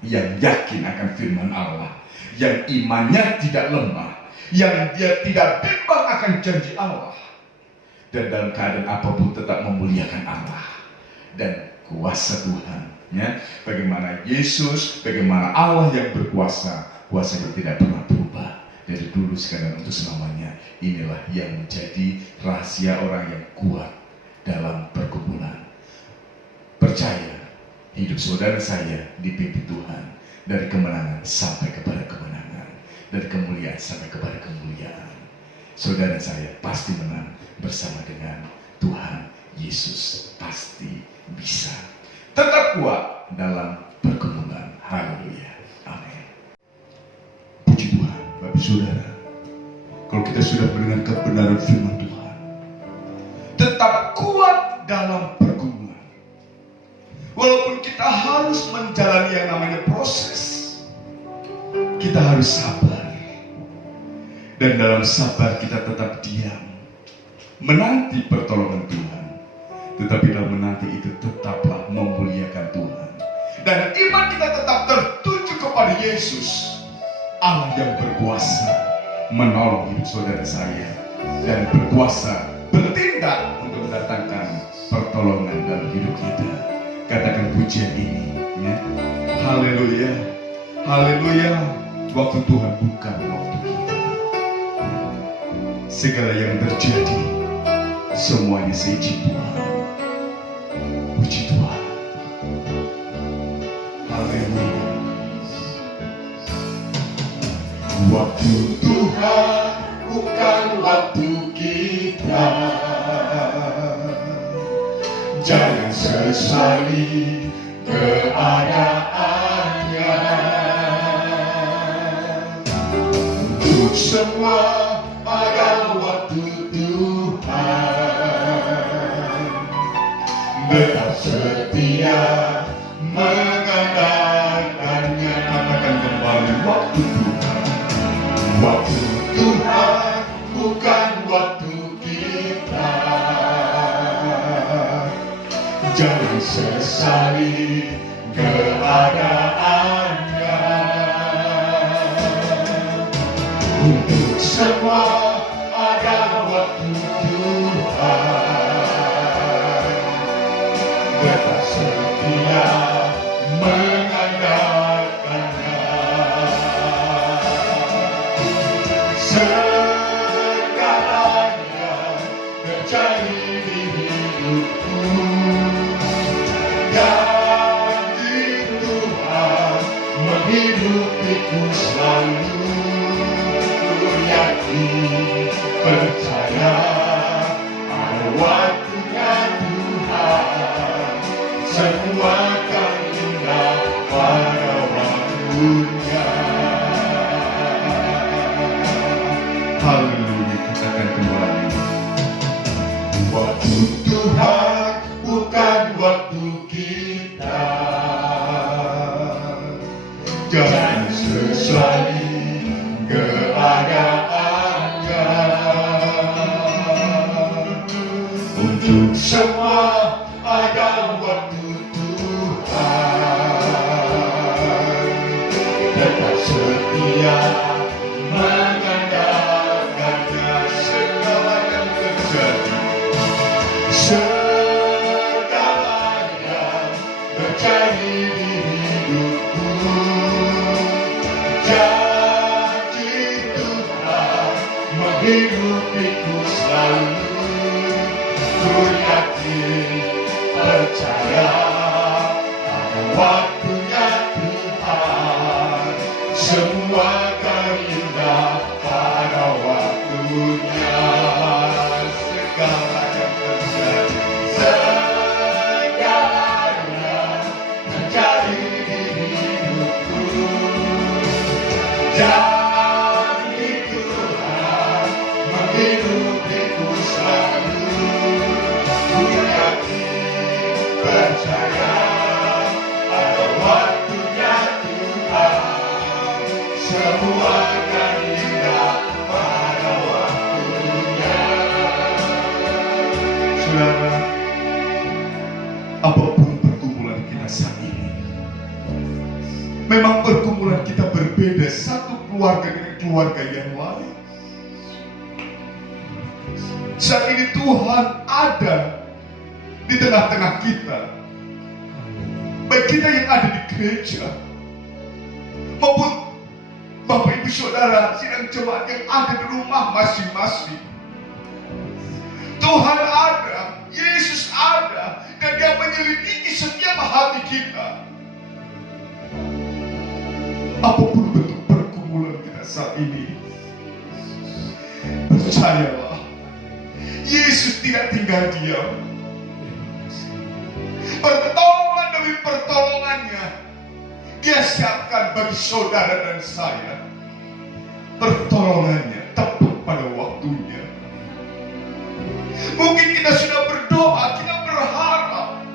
yang yakin akan firman Allah, yang imannya tidak lemah, yang dia tidak bimbang akan janji Allah, dan dalam keadaan apapun tetap memuliakan Allah dan kuasa Tuhan. Ya, bagaimana Yesus, bagaimana Allah yang berkuasa, kuasanya tidak pernah berubah dari dulu, sekarang, untuk selamanya. Inilah yang menjadi rahasia orang yang kuat dalam pergumulan. Percaya hidup saudara saya dipimpin Tuhan dari kemenangan sampai kepada kemenangan, dari kemuliaan sampai kepada kemuliaan. Saudara saya pasti menang bersama dengan Tuhan Yesus, pasti bisa. Tetap kuat dalam pergumulan. Haleluya. Amin. Puji Tuhan, Bapak Saudara. Kalau kita sudah mendengar kebenaran firman Tuhan, tetap kuat dalam pergumulan. Walaupun kita harus menjalani yang namanya proses, kita harus sabar. Dan dalam sabar kita tetap diam, menanti pertolongan Tuhan. Tetapi dalam menanti itu tetaplah memuliakan Tuhan. Dan iman kita tetap tertuju kepada Yesus, Allah yang berkuasa menolong hidup saudara saya, dan berkuasa bertindak untuk mendatangkan pertolongan dalam hidup kita. Katakan pujian ini, ya. Haleluya, haleluya. Waktu Tuhan bukan waktu kita. Segala yang terjadi, semuanya seizin Tuhan. Puji Tuhan. Haleluya. Waktu Tuhan bukan waktu kita. Jangan sesali keadaannya. Untuk semua ada waktu Tuhan. Tetap setia mengandalkannya. Katakan kembali, waktu Tuhan. Waktu Tuhan bukan waktu kita. Jangan sesali keadaannya. Untuk semua ada waktu Tuhan. Tetap setia mengandalkannya. Segalanya terjadi di hidupku. Janji Tuhan menghidupiku selalu. Ku yakin, percaya, ada waktunya Tuhan. Semua akan indah pada waktunya. Haleluya, katakan kembali. Waktu Tuhan bukan waktu kita. Jangan sesali keadaannya. Untuk semua ada waktu Tuhan. Tetap setia mengandalkannya. Segala yang terjadi, segalanya terjadi di hidupku. Janji Tuhan menghidupiku selalu. Ku yakin, percaya, ada waktunya Tuhan. Semua akan Jadi Tuhan menghidupiku selalu. Ku yakin, percaya, ada waktunya Tuhan. Semua akan indah pada waktunya. Saudara, apapun pergumulan kita saat ini, memang pergumulan kita berbeda satu keluarga dengan keluarga yang lain. Saat ini Tuhan ada di tengah-tengah kita, baik kita yang ada di gereja maupun Bapak Ibu Saudara sidang jemaat yang ada di rumah masing-masing. Tuhan ada, Yesus ada, dan Dia menyelidiki setiap hati kita. Apapun bentuk pergumulan kita saat ini, percayalah, Yesus tidak tinggal diam. Pertolongan demi pertolongannya Dia siapkan bagi saudara dan saya. Pertolongannya tepat pada waktunya. Mungkin kita sudah berdoa, kita berharap,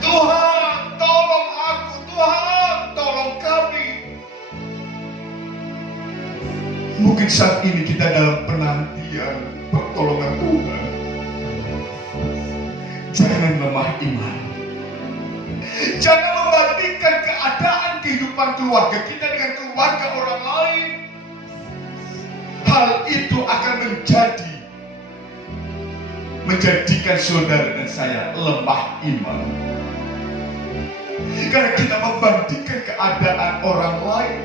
Tuhan tolong aku, Tuhan tolong kami. Mungkin saat ini kita dalam penantian pertolongan Tuhan. Jangan lemah iman. Jangan membandingkan keadaan kehidupan keluarga kita dengan keluarga orang lain. Hal itu akan menjadikan saudara dan saya lemah iman. Karena kita membandingkan keadaan orang lain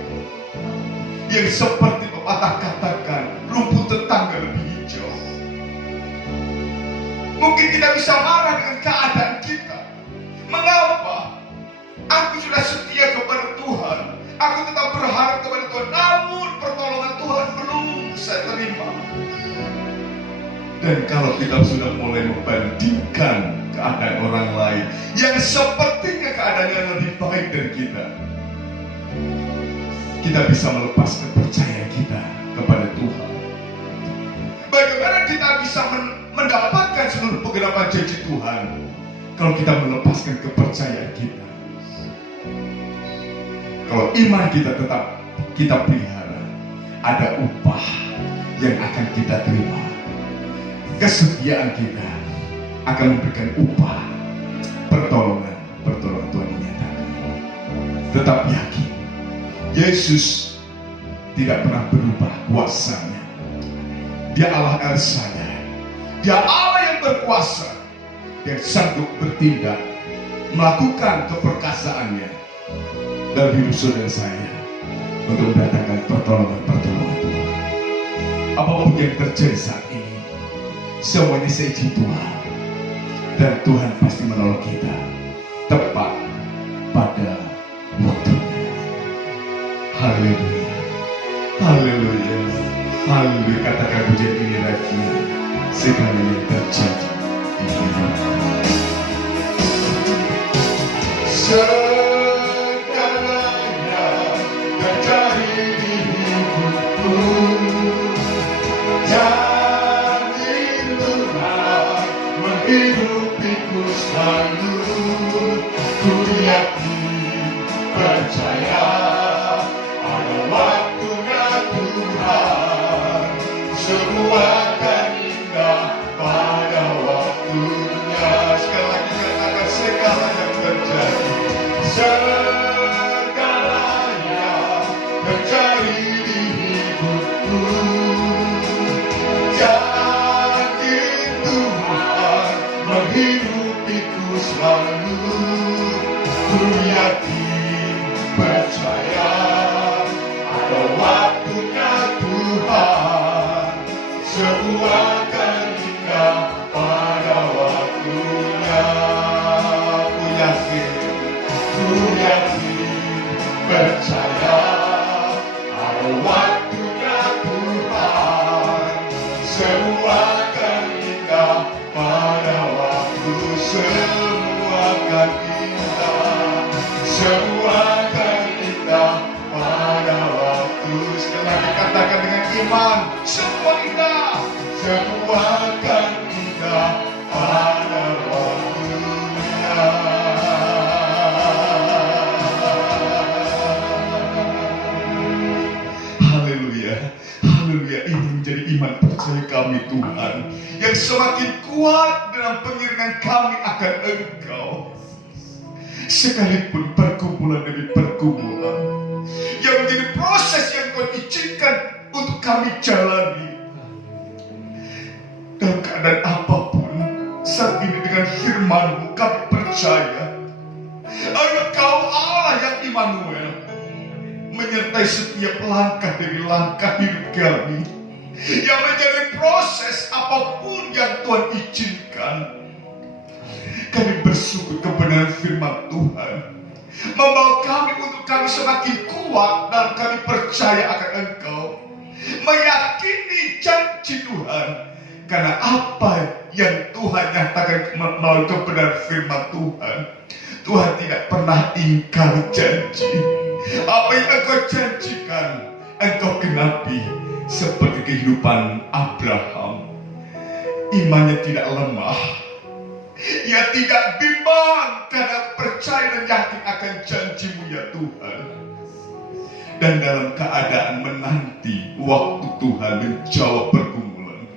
yang seperti pepatah katakan, rumput tetangga lebih hijau. Mungkin kita bisa marah dengan keadaan kita. Mengapa? Aku sudah setia kepada Tuhan, aku tetap berharap kepada Tuhan, namun pertolongan Tuhan belum saya terima. Dan kalau kita sudah mulai membandingkan keadaan orang lain yang sepertinya keadaannya lebih baik dari kita bisa melepas kepercayaan kita kepada Tuhan. Bagaimana kita bisa mendapatkan seluruh penggenapan janji Tuhan kalau kita melepaskan kepercayaan kita? Kalau iman kita tetap kita pelihara, ada upah yang akan kita terima. Kesetiaan kita akan memberikan upah. Pertolongan Tuhan dinyatakan. Tetap yakin, Yesus tidak pernah berubah kuasanya. Dia Allah El Shaddai. Dia Allah yang berkuasa, yang sanggup bertindak, melakukan keperkasaannya dalam hidup saudara saya untuk mendatangkan pertolongan Tuhan. Apapun yang terjadi saat ini, semuanya seizin Tuhan, dan Tuhan pasti menolong kita tepat pada waktunya. Haleluya, haleluya, haleluya. Katakan pujian ini lagi, segala yang terjadi di hidup. Segalanya terjadi di hidupku. Hidupiku selalu, ku yakin, percaya, ada waktunya Tuhan, semua akan indah pada waktunya. Sekali lagi katakan, segala yang terjadi, segalanya terjadi di hidupku. Hidupiku selalu, ku yakin, percaya, ada waktunya Tuhan, semua akan indah pada waktunya. Ku yakin, percaya, ada waktunya Tuhan, semua akan indah pada waktu, semua akan indah pada waktu. semua indah, semua akan indah pada waktunya. Haleluya, haleluya. Ini menjadi iman percaya kami Tuhan, yang semakin kuat dalam pengiringan kami akan Engkau. Sekalipun perkumpulan demi perkumpulan yang menjadi proses yang Kau izinkan untuk kami jalani, dalam keadaan apapun saat ini dengan firman-Mu kami percaya Engkau Allah yang Immanuel, menyertai setiap langkah demi langkah hidup kami, yang menjadi proses apapun yang Tuhan izinkan. Kami bersyukur kebenaran firman Tuhan membawa kami untuk kami semakin kuat dan kami percaya akan Engkau, meyakini janji Tuhan, karena apa yang Tuhan nyatakan melalui kebenaran firman Tuhan, Tuhan tidak pernah ingkar janji. Apa yang Engkau janjikan, Engkau genapi. Seperti kehidupan Abraham, imannya tidak lemah, ia tidak bimbang karena percaya dan yakin akan janji-Mu ya Tuhan. Dan dalam keadaan menanti waktu Tuhan menjawab pergumulan,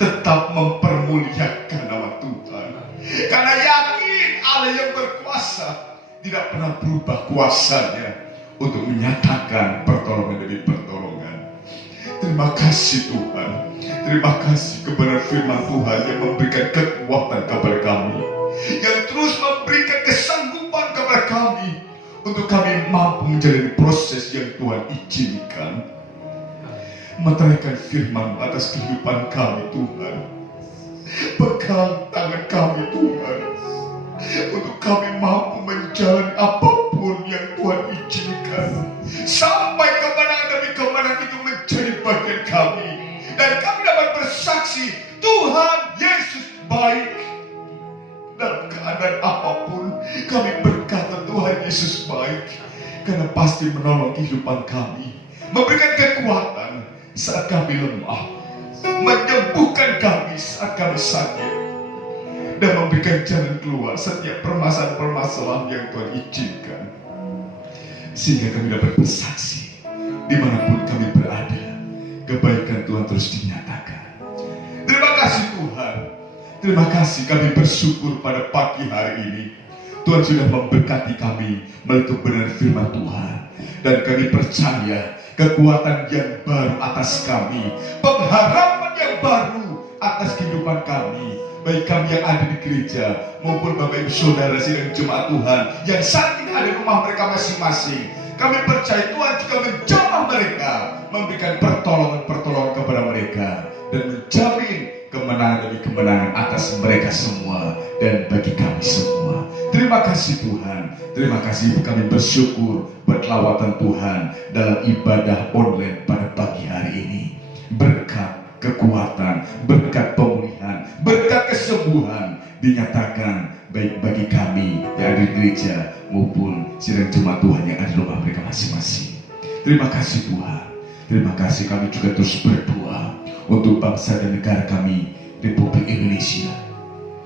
tetap mempermuliakan nama Tuhan, karena yakin Allah yang berkuasa tidak pernah berubah kuasanya untuk menyatakan pertolongan demi pertolongan. Terima kasih Tuhan, terima kasih kebenaran firman Tuhan yang memberikan kekuatan kepada kami, yang terus memberikan kesanggupan kepada kami untuk kami mampu menjalani proses yang Tuhan izinkan. Meteraikan firman atas kehidupan kami Tuhan, pegang tangan kami Tuhan, untuk kami mampu menjalani apapun yang Tuhan izinkan, sampai kemenangan demi kemenangan itu menjadi bagian kami, dan kami dapat bersaksi Tuhan Yesus baik. Dalam keadaan apapun kami berkata Tuhan Yesus baik, karena pasti menolong kehidupan kami, memberikan kekuatan saat kami lemah, menyembuhkan kami saat kami sakit, dan memberikan jalan keluar setiap permasalahan-permasalahan yang Tuhan izinkan, sehingga kami dapat bersaksi dimanapun kami berada, kebaikan Tuhan terus dinyatakan. Terima kasih Tuhan, terima kasih. Kami bersyukur pada pagi hari ini Tuhan sudah memberkati kami melalui kebenaran firman Tuhan, dan kami percaya kekuatan yang baru atas kami, pengharapan yang baru atas kehidupan kami, baik kami yang ada di gereja maupun Bapak Ibu Saudara sidang jemaat Tuhan yang saat ini ada di rumah mereka masing-masing. Kami percaya Tuhan juga menjamah mereka, memberikan pertolongan-pertolongan kepada mereka, dan menjamin kemenangan demi kemenangan atas mereka semua dan bagi kami semua. Terima kasih Tuhan, terima kasih. Kami bersyukur buat lawatan Tuhan dalam ibadah online pada pagi hari ini. Berkat kekuatan, berkat pemulihan, berkat kesembuhan dinyatakan baik bagi kami yang ada di gereja maupun sidang jemaat Tuhan yang ada di rumah mereka masing-masing. Terima kasih Tuhan, terima kasih. Kami juga terus berdoa untuk bangsa dan negara kami, Republik Indonesia.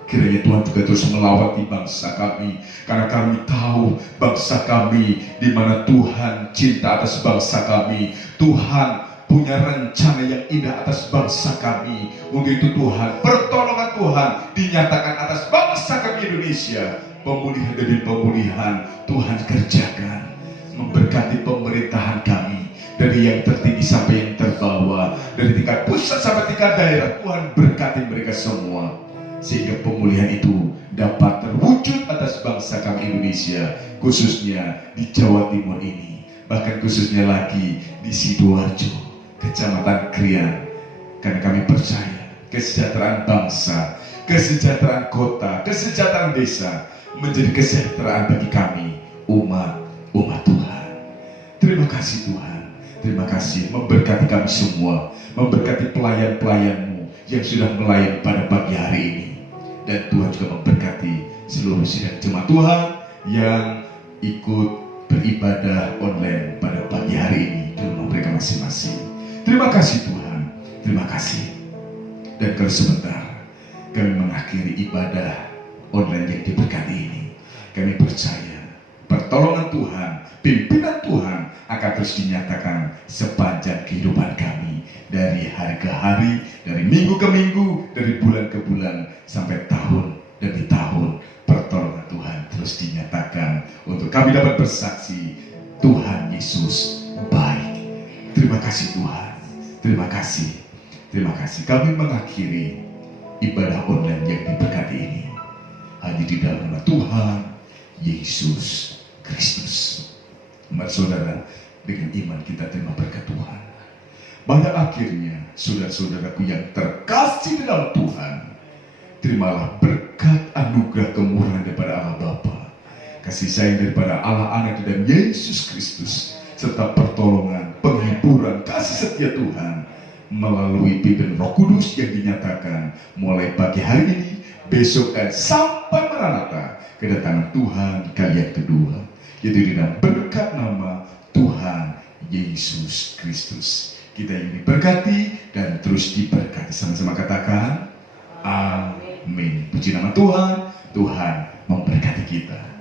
Kiranya Tuhan juga terus melawati bangsa kami, karena kami tahu bangsa kami di mana Tuhan cinta atas bangsa kami. Tuhan punya rencana yang indah atas bangsa kami. Untuk itu Tuhan, pertolongan Tuhan dinyatakan atas bangsa kami Indonesia. Pemulihan demi pemulihan Tuhan kerjakan, memberkati pemerintahan kami dari yang tertinggi sampai yang terbawah, dari tingkat pusat sampai tingkat daerah. Tuhan berkati mereka semua, sehingga pemulihan itu dapat terwujud atas bangsa kami Indonesia, khususnya di Jawa Timur ini, bahkan khususnya lagi di Sidoarjo, Kecamatan Krian. Karena kami percaya kesejahteraan bangsa, kesejahteraan kota, kesejahteraan desa menjadi kesejahteraan bagi kami, umat Tuhan. Terima kasih Tuhan, terima kasih. Memberkati kami semua, memberkati pelayan-pelayan-Mu yang sudah melayani pada pagi hari ini. Dan Tuhan juga memberkati seluruh sidang jemaat Tuhan yang ikut beribadah online pada pagi hari ini di rumah mereka masing-masing. Terima kasih Tuhan, Terima kasih. Dan kalau sebentar kami mengakhiri ibadah online yang diberkati ini, kami percaya pertolongan Tuhan, pimpinan Tuhan akan terus dinyatakan sepanjang kehidupan kami, dari hari ke hari, dari minggu ke minggu, dari bulan ke bulan, sampai tahun demi tahun. Pertolongan Tuhan terus dinyatakan untuk kami dapat bersaksi Tuhan Yesus baik. Terima kasih Tuhan. Terima kasih. Terima kasih. Kami mengakhiri ibadah online yang diberkati ini hanya di dalam nama Tuhan Yesus Kristus. Mari saudara, dengan iman kita terima berkat Tuhan. Pada akhirnya, saudara-saudaraku yang terkasih di dalam Tuhan, terimalah berkat anugerah kemurahan daripada Allah Bapa, kasih sayang daripada Allah Anak dan Yesus Kristus, serta pertolongan, penghiburan, kasih setia Tuhan melalui pimpin Roh Kudus yang dinyatakan mulai pagi hari ini, besok, dan sampai Maranatha, kedatangan Tuhan kali yang kedua, yaitu di dalam berkat nama Tuhan Yesus Kristus. Kita yang diberkati dan terus diberkati. Sama-sama katakan amin. Puji nama Tuhan. Tuhan memberkati kita.